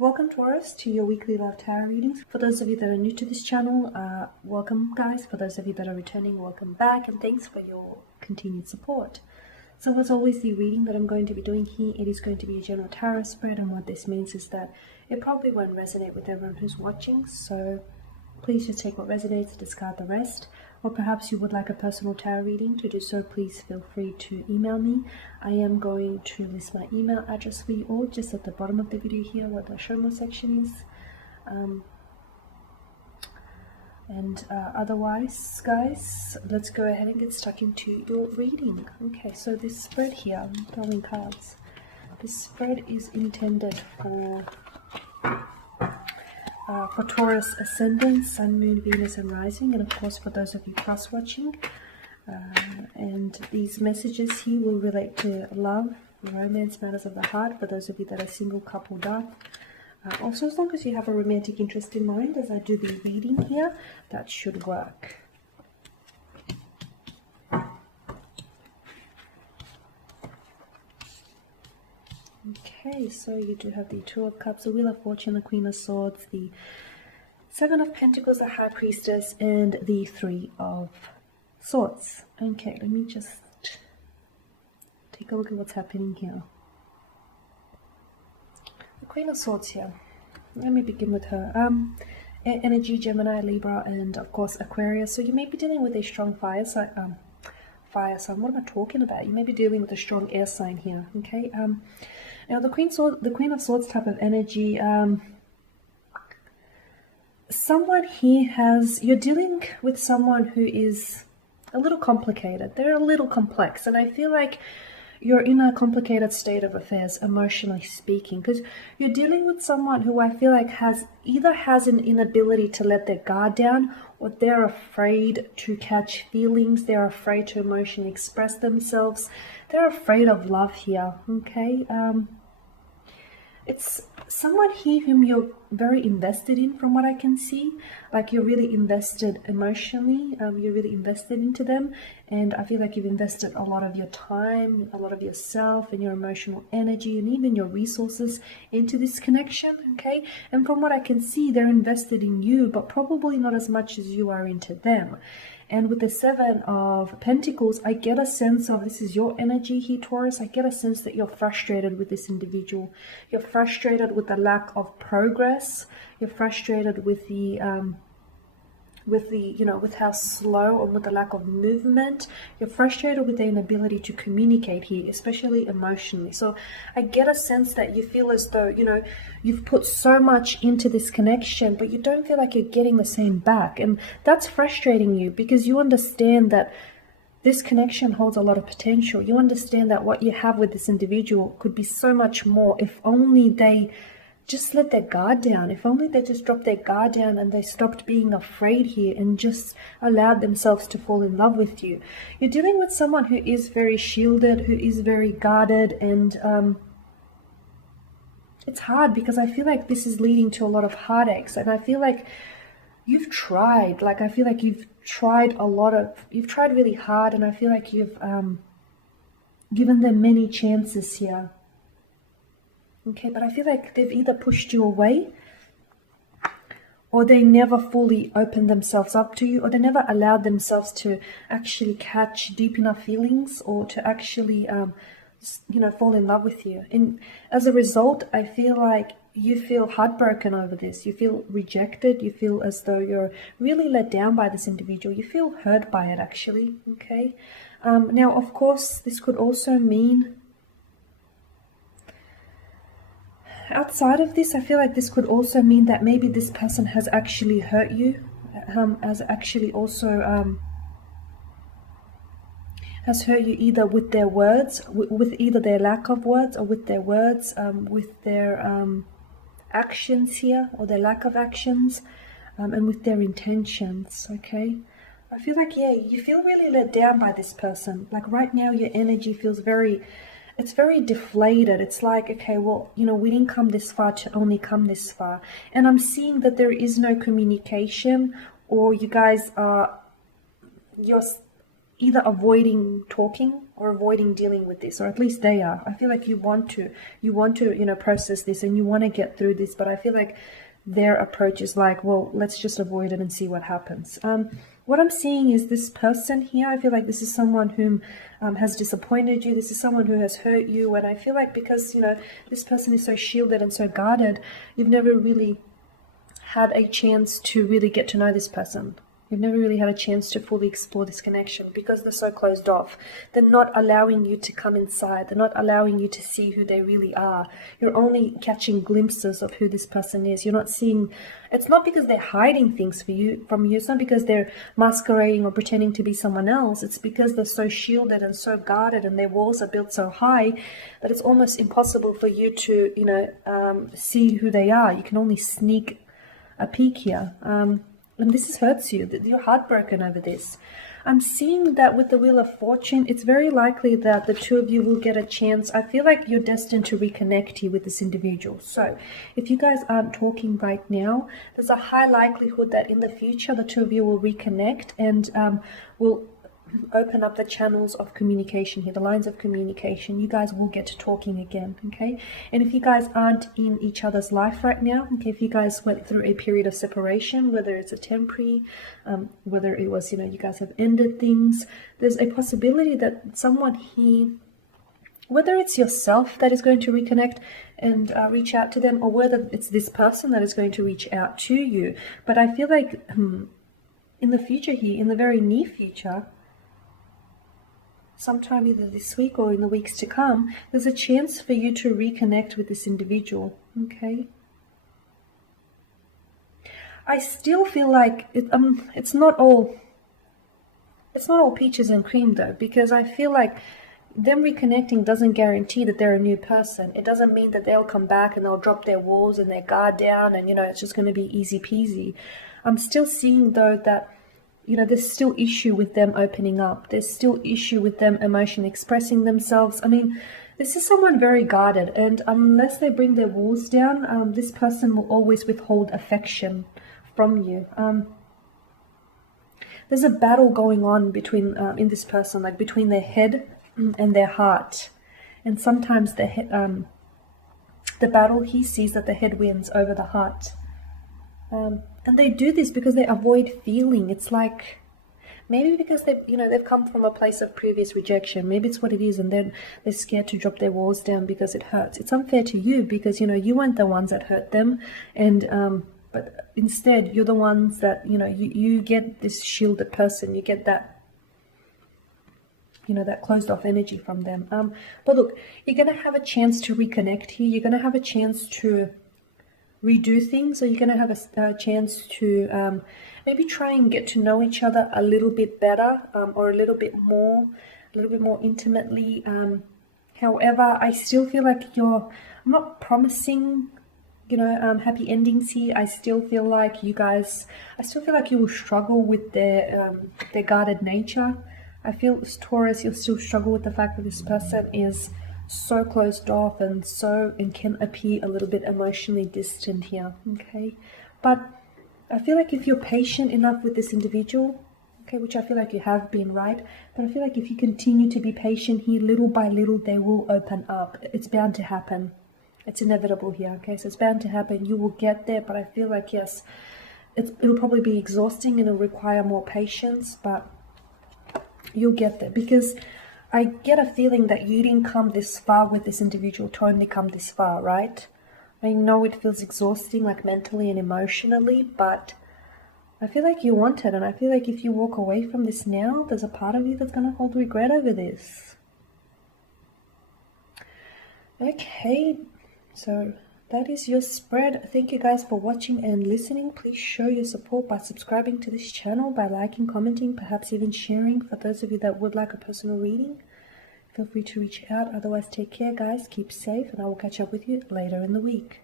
Welcome, Taurus, to your weekly love tarot readings. For those of you that are new to this channel, welcome, guys. For those of you that are returning, welcome back, and thanks for your continued support. So as always, the reading that I'm going to be doing here, it is going to be a general tarot spread, and what this means is that it probably won't resonate with everyone who's watching, so please just take what resonates, discard the rest. Or perhaps you would like a personal tarot reading. To do so, please feel free to email me. I am going to list my email address for you all just at the bottom of the video here where the show more section is. Otherwise, guys, let's go ahead and get stuck into your reading. Okay, so this spread here, I'm throwing cards. This spread is intended for Taurus Ascendant, Sun, Moon, Venus, and Rising, and of course for those of you cross-watching. And these messages here will relate to love, romance, matters of the heart, for those of you that are single, coupled up. Also, as long as you have a romantic interest in mind, as I do the reading here, that should work. Okay, so you do have the Two of Cups, the Wheel of Fortune, the Queen of Swords, the Seven of Pentacles, the High Priestess, and the Three of Swords. Okay, let me just take a look at what's happening here. The Queen of Swords here. Let me begin with her. Energy, Gemini, Libra, and of course Aquarius. So you may be dealing with a strong fire sign. What am I talking about? You may be dealing with a strong air sign here. Okay. Now the Queen of Swords type of energy. Someone here you're dealing with someone who is a little complicated. They're a little complex, and I feel like you're in a complicated state of affairs, emotionally speaking, because you're dealing with someone who I feel like either has an inability to let their guard down, or they're afraid to catch feelings, they're afraid to emotionally express themselves, they're afraid of love here, okay? It's someone here whom you're very invested in, from what I can see. Like you're really invested emotionally, you're really invested into them, and I feel like you've invested a lot of your time, a lot of yourself and your emotional energy and even your resources into this connection, okay? And from what I can see, they're invested in you, but probably not as much as you are into them. And with the Seven of Pentacles, I get a sense of, this is your energy here, Taurus, I get a sense that you're frustrated with this individual. You're frustrated with the lack of progress. You're frustrated with the with how slow, and with the lack of movement. You're frustrated with the inability to communicate here, especially emotionally. So I get a sense that you feel as though, you've put so much into this connection, but you don't feel like you're getting the same back. And that's frustrating you, because you understand that this connection holds a lot of potential. You understand that what you have with this individual could be so much more if only they just let their guard down. If only they just dropped their guard down and they stopped being afraid here and just allowed themselves to fall in love with you. You're dealing with someone who is very shielded, who is very guarded, and it's hard because I feel like this is leading to a lot of heartaches, and I feel like you've tried. Like I feel like you've tried really hard, and I feel like you've given them many chances here. Okay, but I feel like they've either pushed you away, or they never fully opened themselves up to you, or they never allowed themselves to actually catch deep enough feelings, or to actually, fall in love with you. And as a result, I feel like you feel heartbroken over this. You feel rejected. You feel as though you're really let down by this individual. You feel hurt by it, actually. Okay. Now, of course, this could also mean, outside of this, I feel like this could also mean that maybe this person has actually hurt you, has hurt you either with their words, with either their lack of words, or with their words, with their actions here, or their lack of actions, and with their intentions, okay? I feel like, yeah, you feel really let down by this person. Like right now, your energy feels it's very deflated. It's like, okay, well, we didn't come this far to only come this far. And I'm seeing that there is no communication, or you guys are, either avoiding talking or avoiding dealing with this, or at least they are. I feel like you want to, process this and you want to get through this, but I feel like their approach is like, well, let's just avoid it and see what happens. What I'm seeing is this person here. I feel like this is someone whom has disappointed you. This is someone who has hurt you. And I feel like because, this person is so shielded and so guarded, you've never really had a chance to really get to know this person. You've never really had a chance to fully explore this connection because they're so closed off. They're not allowing you to come inside. They're not allowing you to see who they really are. You're only catching glimpses of who this person is. You're not seeing. It's not because they're hiding things from you. It's not because they're masquerading or pretending to be someone else. It's because they're so shielded and so guarded, and their walls are built so high that it's almost impossible for you to, see who they are. You can only sneak a peek here. And this hurts you. You're heartbroken over this. I'm seeing that with the Wheel of Fortune, it's very likely that the two of you will get a chance. I feel like you're destined to reconnect here with this individual. So if you guys aren't talking right now, there's a high likelihood that in the future, the two of you will reconnect and will open up the channels of communication here, the lines of communication. You guys will get to talking again, okay? And if you guys aren't in each other's life right now, okay, if you guys went through a period of separation, whether it's a temporary, whether it was, you guys have ended things, there's a possibility that someone here, whether it's yourself that is going to reconnect and reach out to them, or whether it's this person that is going to reach out to you. But I feel like in the future here, in the very near future, sometime either this week or in the weeks to come, there's a chance for you to reconnect with this individual, okay? I still feel like it's not all peaches and cream though, because I feel like them reconnecting doesn't guarantee that they're a new person. It doesn't mean that they'll come back and they'll drop their walls and their guard down and, it's just going to be easy peasy. I'm still seeing though that there's still issue with them opening up. There's still issue with them emotionally expressing themselves. I mean, this is someone very guarded, and unless they bring their walls down, this person will always withhold affection from you. There's a battle going on between in this person, like between their head and their heart, and sometimes the battle, he sees that the head wins over the heart. And they do this because they avoid feeling. It's like maybe because they've come from a place of previous rejection. Maybe it's what it is, and then they're scared to drop their walls down because it hurts. It's unfair to you because you weren't the ones that hurt them, and but instead you're the ones that you get this shielded person. You get that that closed off energy from them. But look, you're gonna have a chance to reconnect here. You're gonna have a chance to redo things, or you're going to have a chance to maybe try and get to know each other a little bit better, or a little bit more intimately. However, I still feel like I'm not promising happy endings here. I still feel like you will struggle with their guarded nature. I feel, Taurus, you'll still struggle with the fact that this person is so closed off and can appear a little bit emotionally distant here, okay? But I feel like if you're patient enough with this individual, okay, which I feel like you have been, right? But I feel like if you continue to be patient here, little by little, they will open up. It's bound to happen. It's inevitable here, okay? So it's bound to happen. You will get there, but I feel like, yes, it'll probably be exhausting and it'll require more patience, but you'll get there, because I get a feeling that you didn't come this far with this individual to only come this far, right? I know it feels exhausting, like mentally and emotionally, but I feel like you want it, and I feel like if you walk away from this now, there's a part of you that's going to hold regret over this. Okay, so that is your spread. Thank you guys for watching and listening. Please show your support by subscribing to this channel, by liking, commenting, perhaps even sharing. For those of you that would like a personal reading, feel free to reach out. Otherwise, take care, guys. Keep safe, and I will catch up with you later in the week.